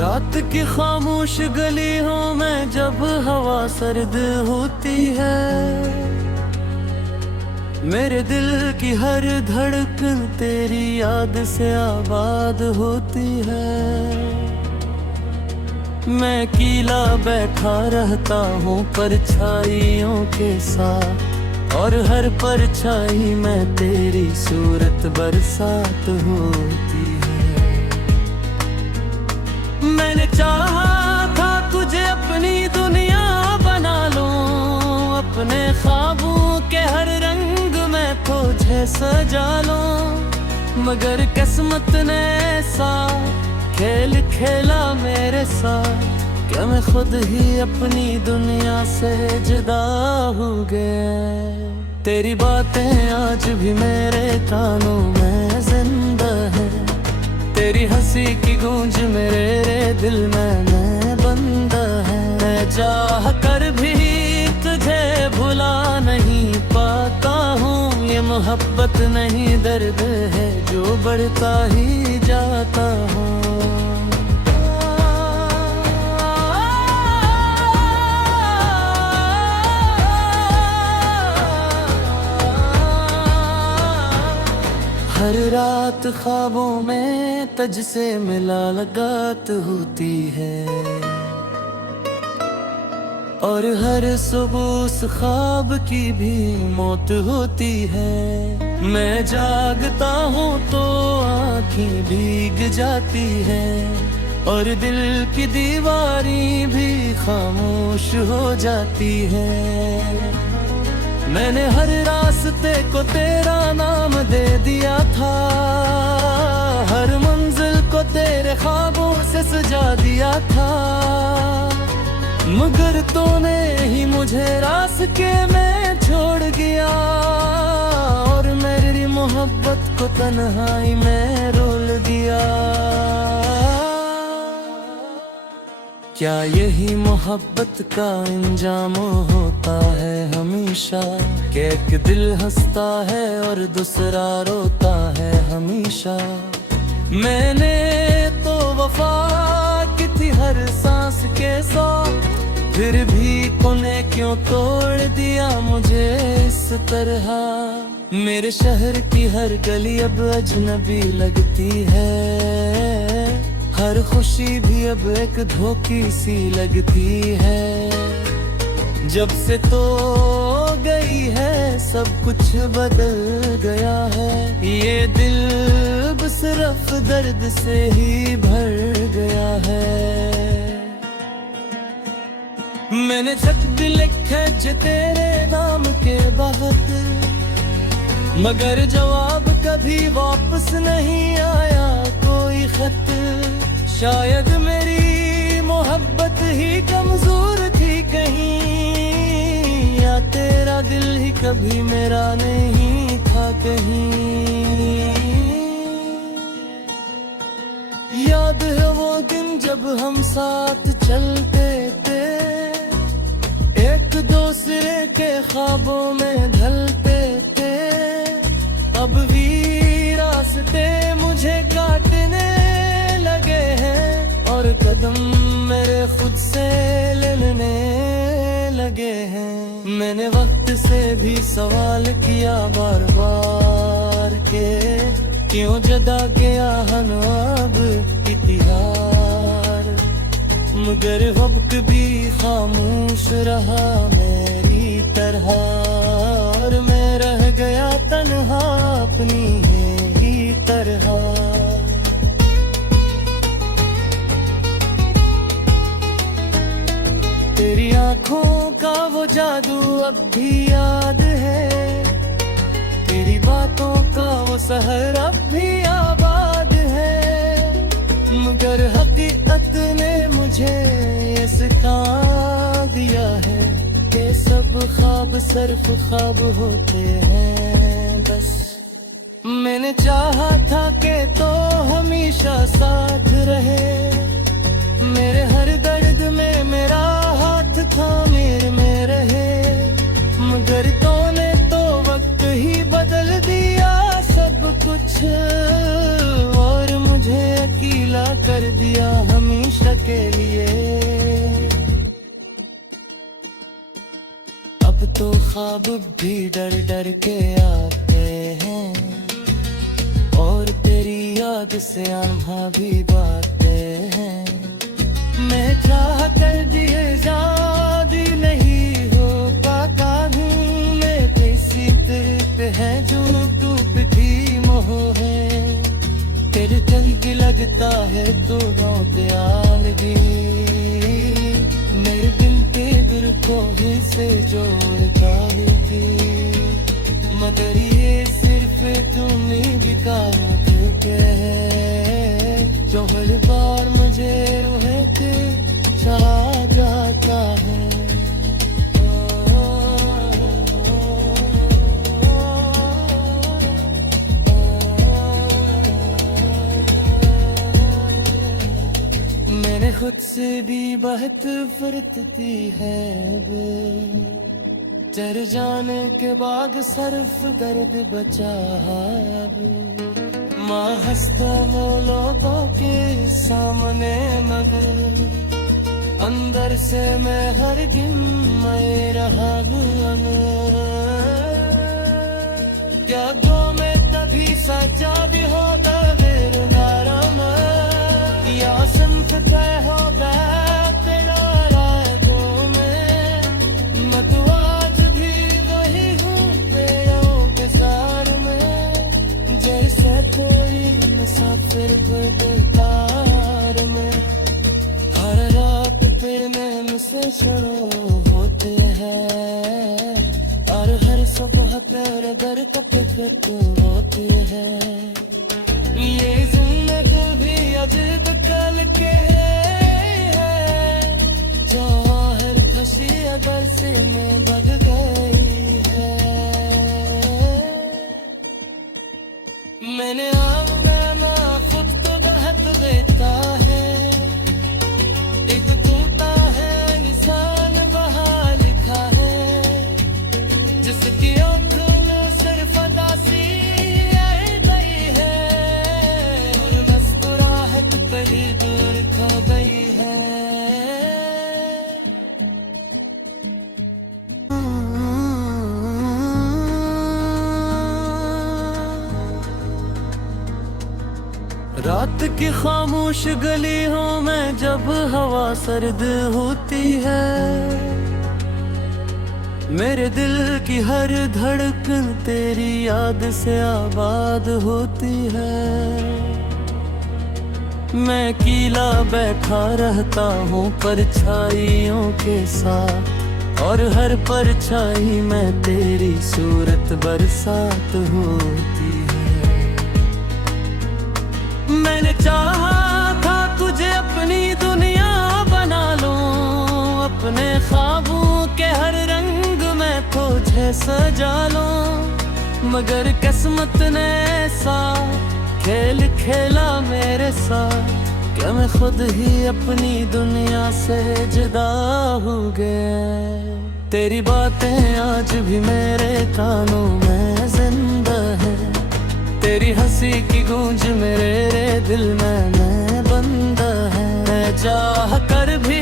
रात की खामोश गलियों में जब हवा सर्द होती है, मेरे दिल की हर धड़कन तेरी याद से आबाद होती है। मैं कीला बैठा रहता हूँ परछाइयों के साथ, और हर परछाई में तेरी सूरत बरसात होती है। मैंने चाहा था तुझे अपनी दुनिया बना लूं, अपने ख्वाबों के हर रंग में तुझे सजा लूं, मगर किस्मत ने ऐसा खेल खेला मेरे साथ, क्या मैं खुद ही अपनी दुनिया से जुदा हो गया। तेरी बातें आज भी मेरे कानों में जिंदा है, तेरी हंसी की गूंज मेरे दिल में मैं बंदा है। मैं चाह कर भी तुझे भुला नहीं पाता हूँ, ये मोहब्बत नहीं दर्द है जो बढ़ता ही जाता हूँ। हर रात ख्वाबों में तुझ से मुलाकात होती है, और हर सुबह उस ख्वाब की भी मौत होती है। मैं जागता हूँ तो आँखें भीग जाती हैं, और दिल की दीवारें भी खामोश हो जाती हैं। मैंने हर रास्ते को तेरा नाम दे दिया था, हर मंजिल को तेरे ख्वाबों से सजा दिया था, मगर तूने ही मुझे रास्ते में छोड़ गया, और मेरी मोहब्बत को तन्हाई में रोल दिया। क्या यही मोहब्बत का इंजाम होता है हमेशा, कि एक दिल हंसता है और दूसरा रोता है हमेशा। मैंने तो वफा की थी हर सांस के साथ, फिर भी तूने क्यों तोड़ दिया मुझे इस तरह। मेरे शहर की हर गली अब अजनबी लगती है, हर खुशी भी अब एक धोखी सी लगती है। जब से तो गई है सब कुछ बदल गया है, ये दिल बस सिर्फ दर्द से ही भर गया है। मैंने खत लिखे जो तेरे नाम के बहुत, मगर जवाब कभी वापस नहीं आया कोई खत। शायद मेरी मोहब्बत ही कमजोर थी कहीं, या तेरा दिल ही कभी मेरा नहीं था कहीं। याद है वो दिन जब हम साथ चलते थे, एक दूसरे के ख्वाबों में ढलते थे। अब भी रास्ते मुझे काटने लगे हैं, और कदम मेरे खुद से लेने लगे हैं। मैंने वक्त से भी सवाल किया बार बार के, क्यों जदा गया हन अब इतिहार, मगर वक्त भी खामोश रहा मेरी तरह, और मैं रह गया तन्हा अपनी ही तरह। तेरी आँखों का वो जादू अब भी याद है, तेरी बातों का वो शहर अब भी आबाद है, मगर हकीकत ने मुझे ये सिखा दिया है कि सब ख्वाब सिर्फ ख्वाब होते हैं बस। मैंने चाहा था कि तो हमेशा साथ रहे, मेरे हर दर्द में मेरा हाथ थामे में रहे, मगर तूने तो वक्त ही बदल दिया सब कुछ, और मुझे मुझे अकेला कर दिया हमेशा के लिए। अब तो ख्वाब भी डर डर के आते हैं, और तेरी याद से आंधा भी बातें हैं। मैं चाह कर दिए जादी नहीं हो पाता हूँ, मैं किसी पे है जो डूब भी मोह है। तेरे दिल की लगता है तो गाँव पे आलगी, मेरे दिल के दिल को ही से जोड़ता थी। मगर ये सिर्फ तुम्हीं की कायद के है, जो हर बार मुझे रोह के चाह जाता है। मैंने खुद से भी बहुत फरकती है चर जाने के बाद सर्फ दर्द बचा अब। माँ हंसता वो लोगों के सामने, मगर अंदर से मैं हर दिन मैं रहा हूँ। क्या गो में तभी सजा भी होगा बेरुनाराम, या संत तय होगा तेरा राजों में। मैं तो आज भी वही हूँ पेड़ों के सार में, जैसे कोई मुसाफिर गुलजार में। हर रात फिरने से शुरू होते हैं, और हर सुबह तेरे दर का फिक्र होती है। ये जिंदगी भी अजीब कल के है, जो हर खुशी अदर से में बद गई है। मैंने आना खुद तो बहुत देता है, एक टूटा है इंसान वहाँ लिखा है, जिसकी आंखों में सिर्फ अदासी आई गई है, और मुस्कुराहट कहीं दूर खो गई है। रात की खामोश गलियों में जब हवा सर्द होती है, मेरे दिल की हर धड़कन तेरी याद से आबाद होती है। मैं अकेला बैठा रहता हूँ परछाइयों के साथ, और हर परछाई में तेरी सूरत बरसात होती है। मैंने चाहा था तुझे अपनी दुनिया बना लूं, अपने ख्वाबों के हर रंग में तुझे सजा लूं, मगर किस्मत ने ऐसा खेल खेला मेरे साथ, क्या मैं खुद ही अपनी दुनिया से जुदा हो गया। तेरी बातें आज भी मेरे कानों में जिंदा है, तेरी हंसी की गूंज मेरे दिल में बंदा है। मैं चाह कर भी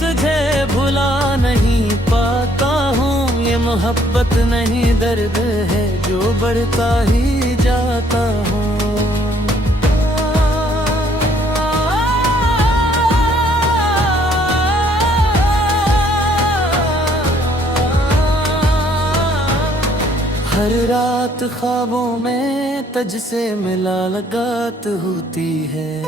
तुझे भुला नहीं पाता हूँ, ये मोहब्बत नहीं दर्द है जो बढ़ता ही जाता हूँ। हर रात ख्वाबों में तुझ से मुलाकात होती है,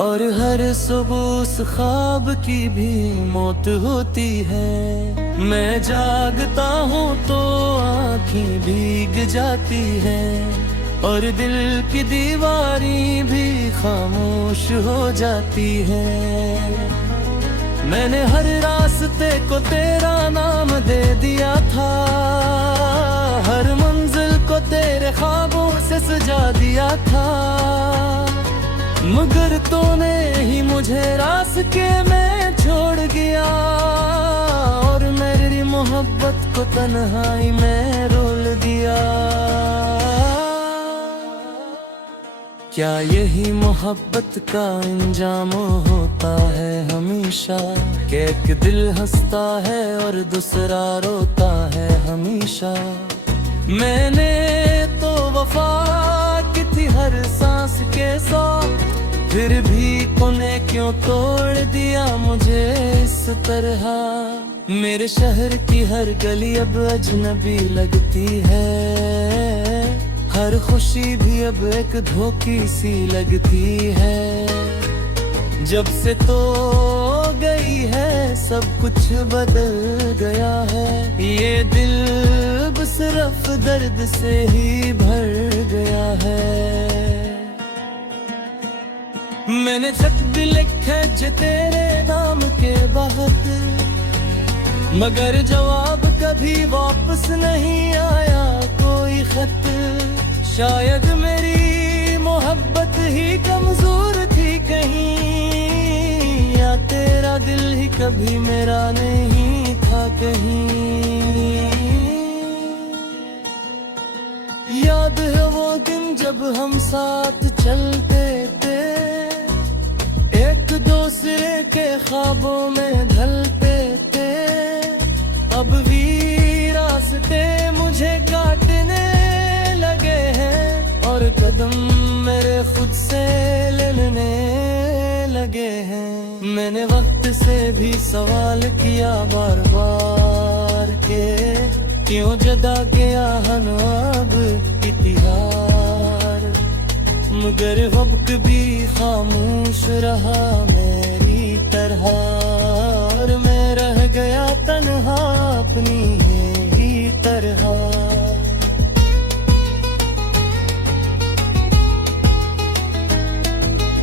और हर सुबह उस ख्वाब की भी मौत होती है। मैं जागता हूँ तो आँखें भीग जाती हैं, और दिल की दीवारें भी खामोश हो जाती हैं। मैंने हर रास्ते को तेरा नाम दे दिया था, हर मंजिल को तेरे ख्वाबों से सजा दिया था, मगर तूने ही मुझे रास्ते में छोड़ गया, और मेरी मोहब्बत को तन्हाई में रोल दिया। क्या यही मोहब्बत का अंजाम होता है हमेशा, कि एक दिल हंसता है और दूसरा रोता है हमेशा। मैंने तो वफा की थी हर सांस के साथ, फिर भी तूने क्यों तोड़ दिया मुझे इस तरह। मेरे शहर की हर गली अब अजनबी लगती है, हर खुशी भी अब एक धोखी सी लगती है। जब से तो गई है सब कुछ बदल गया है, ये दिल सिर्फ दर्द से ही भर गया है। मैंने खत लिखे जो तेरे नाम के बहुत, मगर जवाब कभी वापस नहीं आया कोई खत। शायद मेरी मोहब्बत ही कमजोर थी कहीं, या तेरा दिल ही कभी मेरा नहीं था कहीं। याद है वो दिन जब हम साथ चलते थे, एक दूसरे के ख्वाबों में ढलते थे। अब भी रास्ते मुझे काटने लगे हैं, और कदम मेरे खुद से लेने लगे हैं। मैंने वक्त से भी सवाल किया बार बार के, क्यों जदा गया अब इतिहार। मगर वक्त भी खामोश रहा मेरी तरह, और मैं रह गया तन्हा अपनी ही तरह।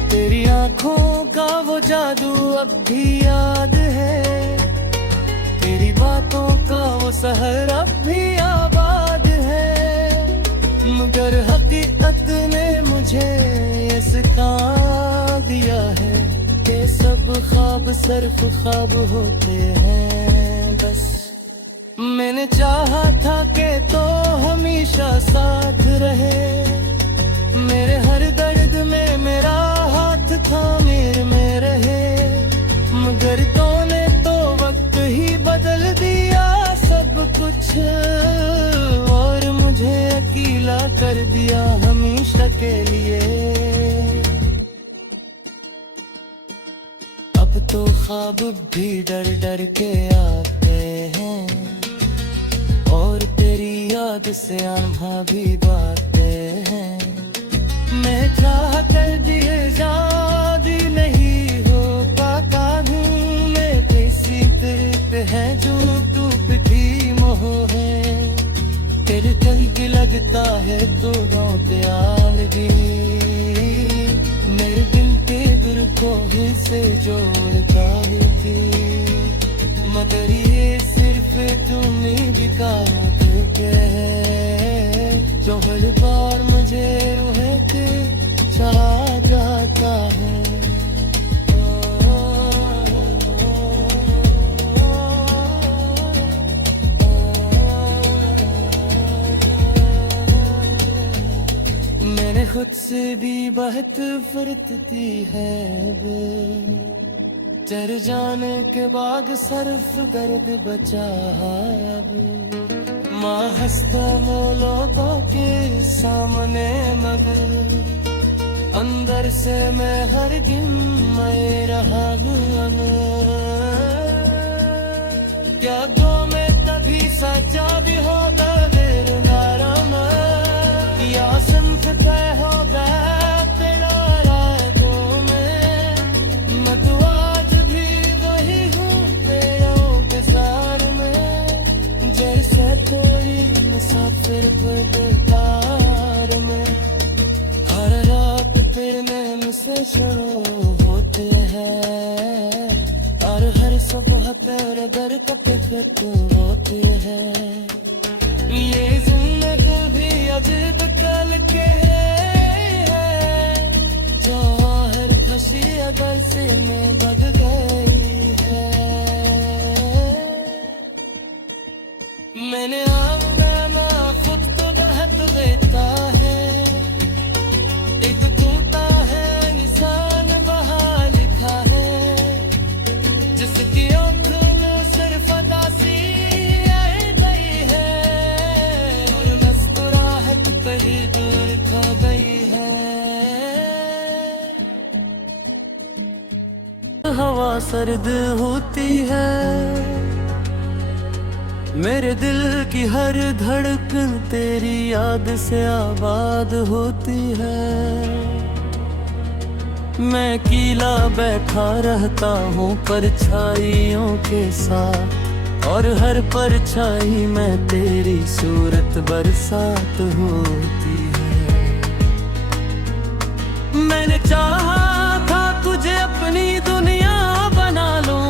तेरी आंखों का वो जादू अब भी याद है, तेरी बातों का वो शहर अब भी आबाद है। मगर हकीकत ने मुझे ये सिखा दिया है कि सब ख्वाब सिर्फ ख्वाब होते हैं बस। मैंने चाहा था कि तो हमेशा साथ रहे, मेरे हर दर्द में मेरा हाथ थामे में रहे। मगर तूने तो वक्त ही बदल दिया सब कुछ, और मुझे अकेला कर दिया हमेशा के लिए। अब तो ख्वाब भी डर डर के आते हैं, और तेरी याद से आंधा भी बातें हैं। मैं चाह कर दिए जादी नहीं हो पाता हूँ, मैं कैसी फिरत है जो टूट भी मोह है। तेरे कहीं लगता है तो गाँव प्याल भी, मेरे दिल के दिल को ही से जोड़ता ही थी। मगर ये सिर्फ तुम्हें गिकावत के है, जो हर बार मुझे रोह के चाह जाता है। मैंने खुद से भी बहुत फरत दी है तेरे जाने के बाद सिर्फ दर्द बचा अब। माँ हंसता वो लोगों के सामने, मगर अंदर से मैं हर दिन मैं रहा हूँ। क्या गो में तभी सच्चा भी होगा बेरुनाराम, या सिर्फ तय होगा तेरा रातों में। मैं तो आज भी वही हूँ तेरों के सार में, जैसे कोई मुसाफिर बेकार में। हर रात फिरने मुझसे शुरू होते हैं, और हर सुबह तेरे दर का फिक्र होती है। ये जिंदगी भी अजीब कल के है, जो हर खुशी अदर से में बद गई है। मैंने आंगना खुद तो बहुत देता है, एक टूटा सर्द होती है। मेरे दिल की हर धड़कन तेरी याद से आबाद होती है। मैं कीला बैठा रहता हूँ परछाइयों के साथ, और हर परछाई में तेरी सूरत बरसात होती है। मैंने चाहा था तुझे अपनी दुनिया बना लूं,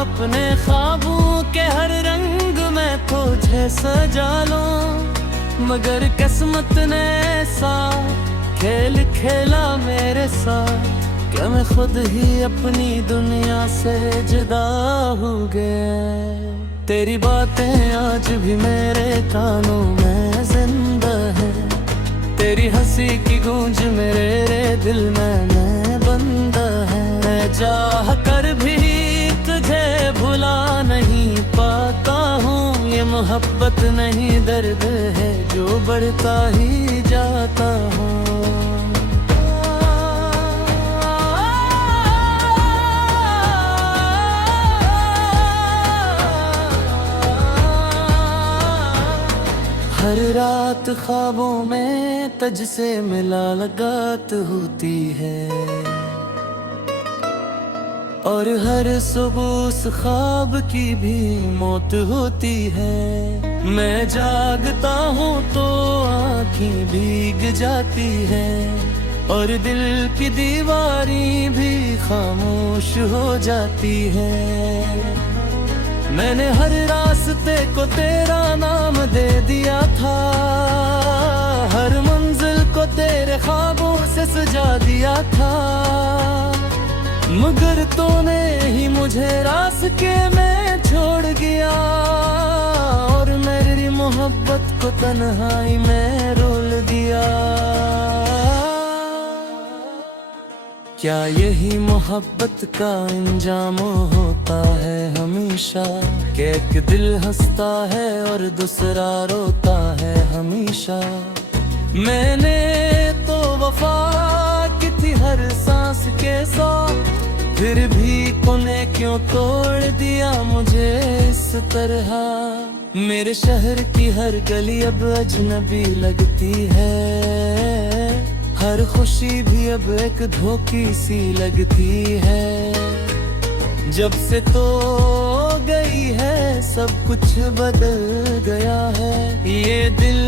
अपने ख्वाबों के हर रंग में तुझे सजा लूं, मगर किस्मत ने ऐसा खेल खेला मेरे साथ, क्या मैं खुद ही अपनी दुनिया से जुदा हो गया। तेरी बातें आज भी मेरे कानों में जिंदा है, तेरी हंसी की गूंज मेरे दिल में बंदा है। मैं चाह कर भी तुझे भुला नहीं पाता हूँ, ये मोहब्बत नहीं दर्द है जो बढ़ता ही जाता हूँ। हर रात ख्वाबों में तुझ से मुलाकात होती है, और हर सुबह उस ख्वाब की भी मौत होती है। मैं जागता हूँ तो आँखें भीग जाती है, और दिल की दीवारें भी खामोश हो जाती है। मैंने हर रास्ते को तेरा नाम दे दिया था, हर मंजिल को तेरे ख्वाबों से सजा दिया था, मगर तूने ही मुझे रास्ते में छोड़ गया, और मेरी मोहब्बत को तन्हाई में रोल दिया। क्या यही मोहब्बत का अंजाम होता है हमेशा, कि एक दिल हंसता है और दूसरा रोता है हमेशा। मैंने तो वफा की थी हर सांस के साथ, फिर भी तूने क्यों तोड़ दिया मुझे इस तरह। मेरे शहर की हर गली अब अजनबी लगती है, हर खुशी भी अब एक धोखी सी लगती है। जब से तो गई है सब कुछ बदल गया है, ये दिल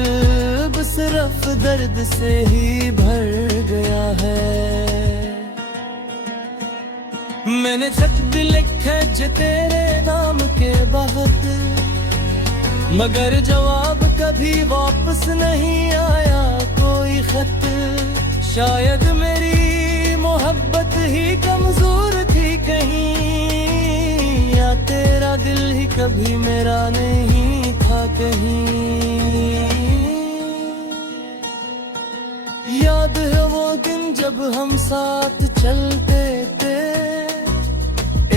अब सिर्फ दर्द से ही भर गया है। मैंने खत लिखे जो तेरे नाम के बहुत, मगर जवाब कभी वापस नहीं आया कोई खत। शायद मेरी मोहब्बत ही कमजोर थी कहीं, या तेरा दिल ही कभी मेरा नहीं था कहीं। याद है वो दिन जब हम साथ चलते थे,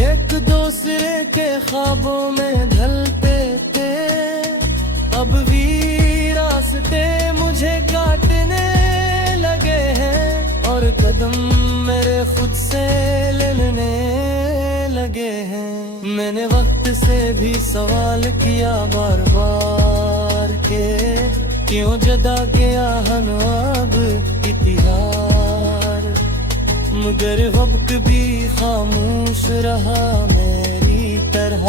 एक दूसरे के ख्वाबों में ढलते थे। अब भी रास्ते मुझे काटने लगे हैं, और कदम मेरे खुद से लेने लगे हैं। मैंने वक्त से भी सवाल किया बार बार के, क्यों जदा गया हम अब इतिहार, मगर वक्त भी खामोश रहा मेरी तरह,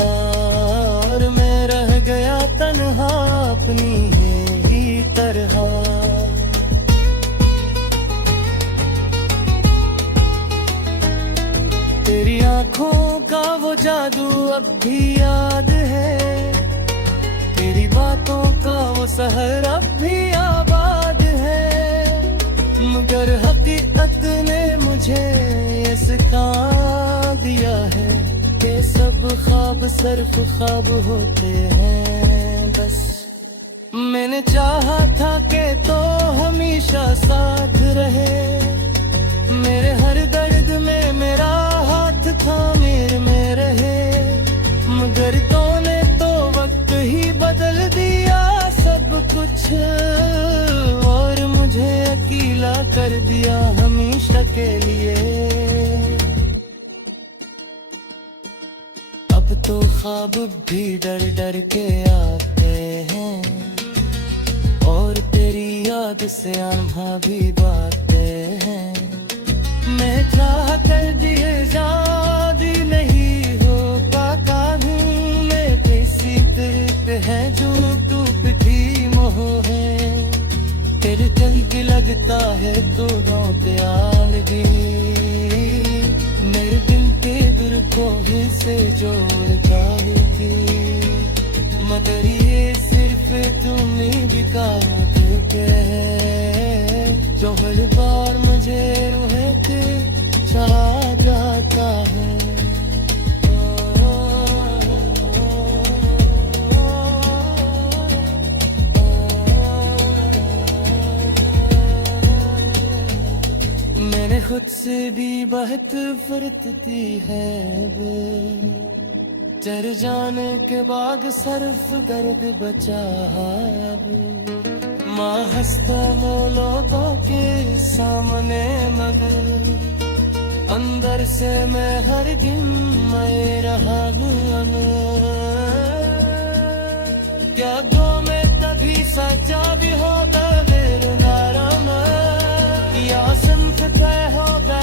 और मैं रह गया तन्हा अपनी ही तरह। तेरी आँखों का वो जादू अब भी याद है, तेरी बातों का वो शहर अब भी आबाद है, मगर हकीकत ने मुझे ये सिखा दिया है कि सब ख्वाब सिर्फ ख्वाब होते हैं बस। मैंने चाहा था कि तो हमेशा साथ रहे, मेरे हर दर्द में मेरा हाथ थामे में रहे, मगर तूने तो वक्त ही बदल दिया सब कुछ, और मुझे अकेला कर दिया हमेशा के लिए। ख्वाब भी डर डर के आते हैं, और तेरी याद से आंधा भी बातें हैं। मैं चाह कर दिए जादी नहीं हो पाता हूँ, मैं कैसी पे है जो तू भी मोह है। तेरे दिल की लगता है तो प्यालगी, मेरे दिल के दिल को ही से जोड़ता होगी, मगर ये सिर्फ तुम्हें भी काटे है, जो हर बार मुझे रोहे के चाह जाता है। मैंने खुद से भी बहुत फरत दी है चर जाने के बाद सर्फ गर्द बचा अब। माँ हंसता लोगों के सामने मगर अंदर से मैं हर दिन मैं रहा हूँ। क्या गो में तभी सच्चा भी होगा बेरुनाराम, या संत तय होगा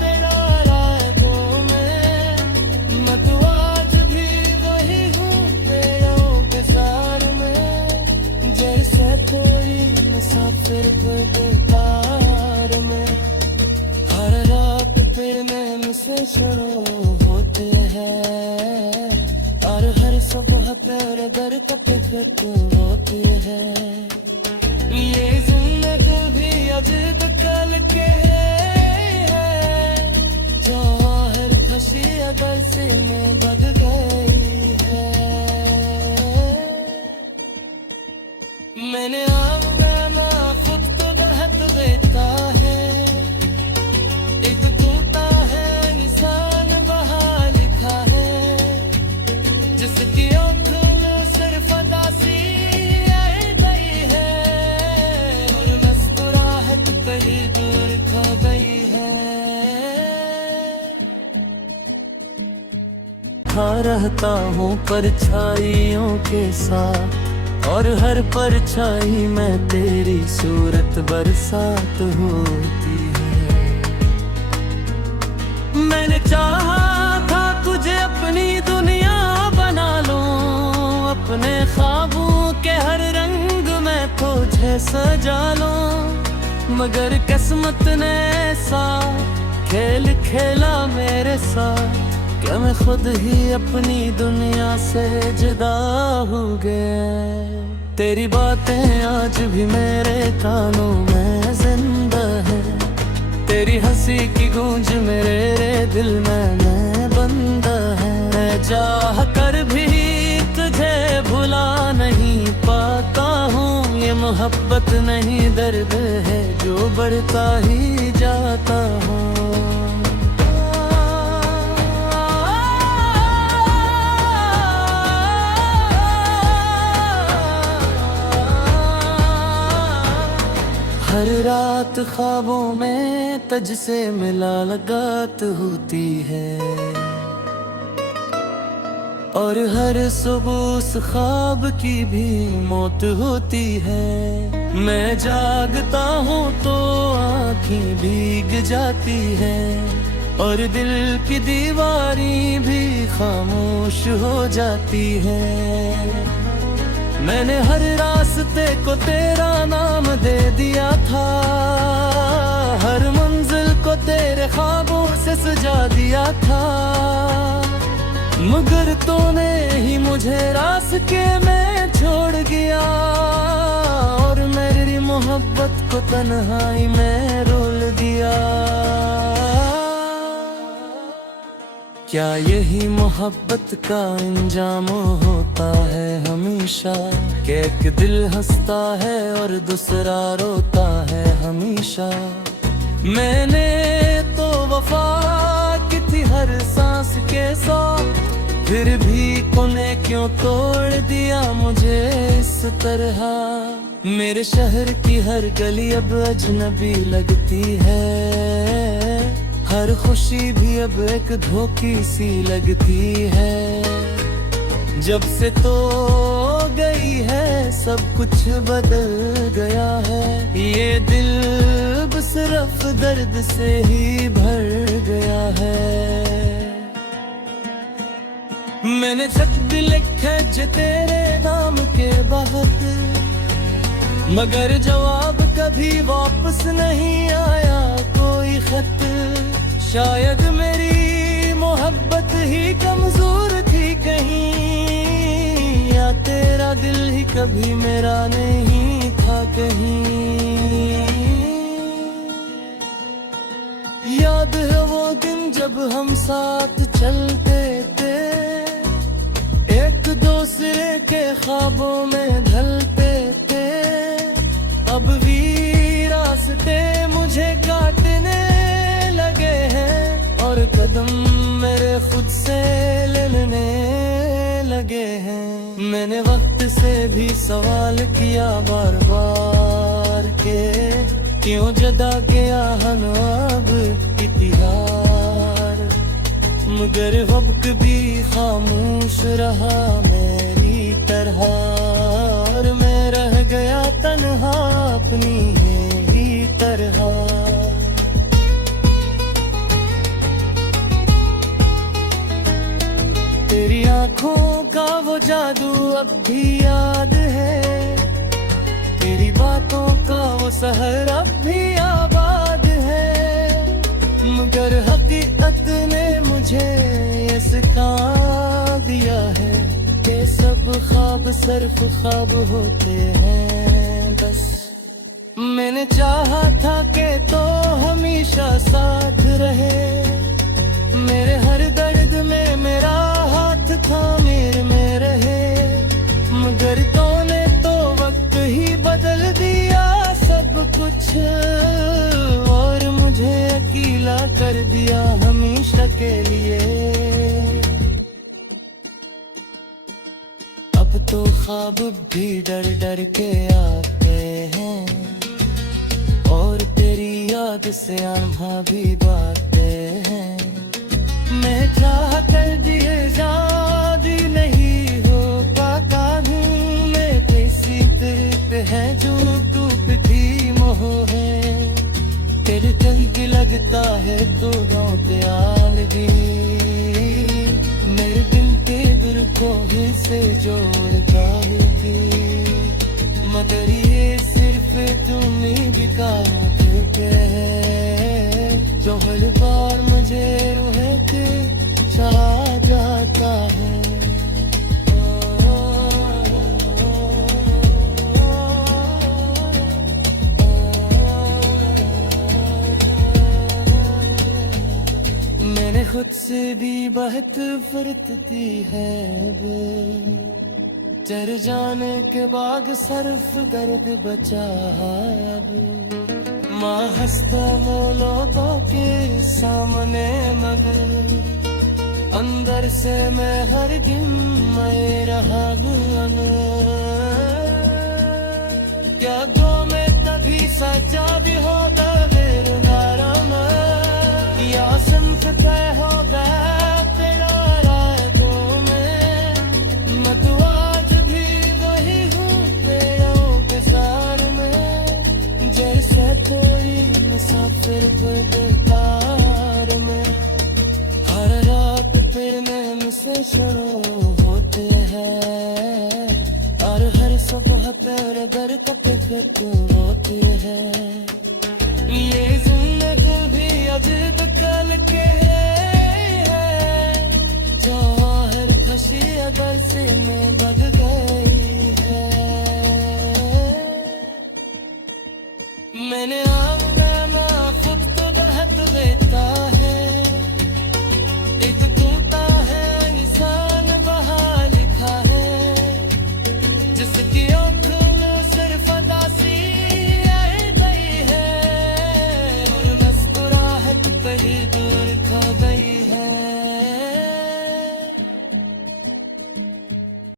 तेरा रातों में। मैं तो आज भी वही हूँ पेड़ों के सार में, जैसे कोई मुसाफिर बेकार में। हर रात फिर नैन से शुरू होते हैं, और हर सुबह तेरे दर का फिक्र होती है। ये जिंदगी भी अजीब कल के है, जो हर खुशी अगर से में बद गई है। मैंने आना खुद तो दहत देता है, एक टूटा है निशान वहाँ लिखा है, जिसकी आंखों में सिर्फ अदासी आई गई है, और मुस्कुराहट कहीं दूर खो गई है। रहता हूँ परछाइयों के साथ, और हर परछाई में तेरी सूरत बरसात होती है। मैंने चाहा था तुझे अपनी दुनिया बना लूं, अपने ख्वाबों के हर रंग में तुझे सजा लूं, मगर किस्मत ने ऐसा खेल खेला मेरे साथ, क्या मैं खुद ही अपनी दुनिया से जुदा हो गया। तेरी बातें आज भी मेरे कानों में जिंदा है, तेरी हंसी की गूंज मेरे दिल में बंदा है। मैं चाह कर भी तुझे भुला नहीं पाता हूँ, ये मोहब्बत नहीं दर्द है जो बढ़ता ही जाता हूँ। हर रात ख्वाबों में तुझ से मिला लगात होती है, और हर सुबह उस ख्वाब की भी मौत होती है। मैं जागता हूँ तो आँखें भीग जाती है, और दिल की दीवारी भी खामोश हो जाती है। मैंने हर रास्ते को तेरा नाम दे दिया था, हर मंजिल को तेरे ख्वाबों से सजा दिया था, मगर तूने ही मुझे रास्ते में छोड़ गया, और मेरी मोहब्बत को तन्हाई में रोल दिया। क्या यही मोहब्बत का अंजाम होता है हमेशा, कि एक दिल हंसता है और दूसरा रोता है हमेशा। मैंने तो वफा की थी हर सांस के साथ, फिर भी तूने क्यों तोड़ दिया मुझे इस तरह। मेरे शहर की हर गली अब अजनबी लगती है, हर खुशी भी अब एक धोखी सी लगती है। जब से तो गई है सब कुछ बदल गया है, ये दिल सिर्फ दर्द से ही भर गया है। मैंने खत लिखे जो तेरे नाम के बहुत, मगर जवाब कभी वापस नहीं आया कोई खत। शायद मेरी मोहब्बत ही कमजोर थी कहीं, या तेरा दिल ही कभी मेरा नहीं था कहीं। याद है वो दिन जब हम साथ चलते थे, एक दूसरे के ख्वाबों में ढलते थे। अब भी रास्ते मुझे काटने लगे हैं, और कदम मेरे खुद से लेने लगे हैं। मैंने वक्त से भी सवाल किया बार बार के, क्यों जदा गया हम अब इतिहार। मगर वक्त भी खामोश रहा मेरी तरह, और मैं रह गया तन्हा अपनी ही तरह। तेरी आंखों का वो जादू अब भी याद है, तेरी बातों का वो शहर अब भी आबाद है। मगर हकीकत ने मुझे ये सिखा दिया है कि सब ख्वाब सिर्फ ख्वाब होते हैं बस। मैंने चाहा था कि तो हमेशा साथ रहे, मेरे हर दर्द में मेरा हाथ थामे में रहे। मगर तूने तो वक्त ही बदल दिया सब कुछ, और मुझे अकेला कर दिया हमेशा के लिए। अब तो ख्वाब भी डर डर के आते हैं, और तेरी याद से आंधा भी बातें हैं। मैं चाह कर दिए जादी नहीं हो पाता हूँ, मैं कैसी पे है जो टूटती मोह है। तेरे दिल की लगता है तो गाँव प्यालगी, मेरे दिल के दिल को ही से जोड़ता है। मगर ये सिर्फ तुम्हें भी काम के जो हर बार मुझे रोहे के चला जाता है। मैंने खुद से भी बहुत फरत दी है, चर जाने के बाद सिर्फ दर्द बचा अब। माँ हंसता वो लोगों के सामने, मगर अंदर से मैं हर दिन मैं रहा हूँ। क्या गो में तभी सच्चा भी होगा बेरुनाराम, या सिर्फ कह होगा तेरा रातों में। मैं तो आज भी वही हूँ तेरों के सार में, जैसे कोई मुसाफिर बेकार में। हर रात फिरने से शुरू होते हैं, और हर सुबह तेरे दर तक होती है। ये जिंदगी भी अजीब कल के है, जो हर खुशी अदर से में बद गए।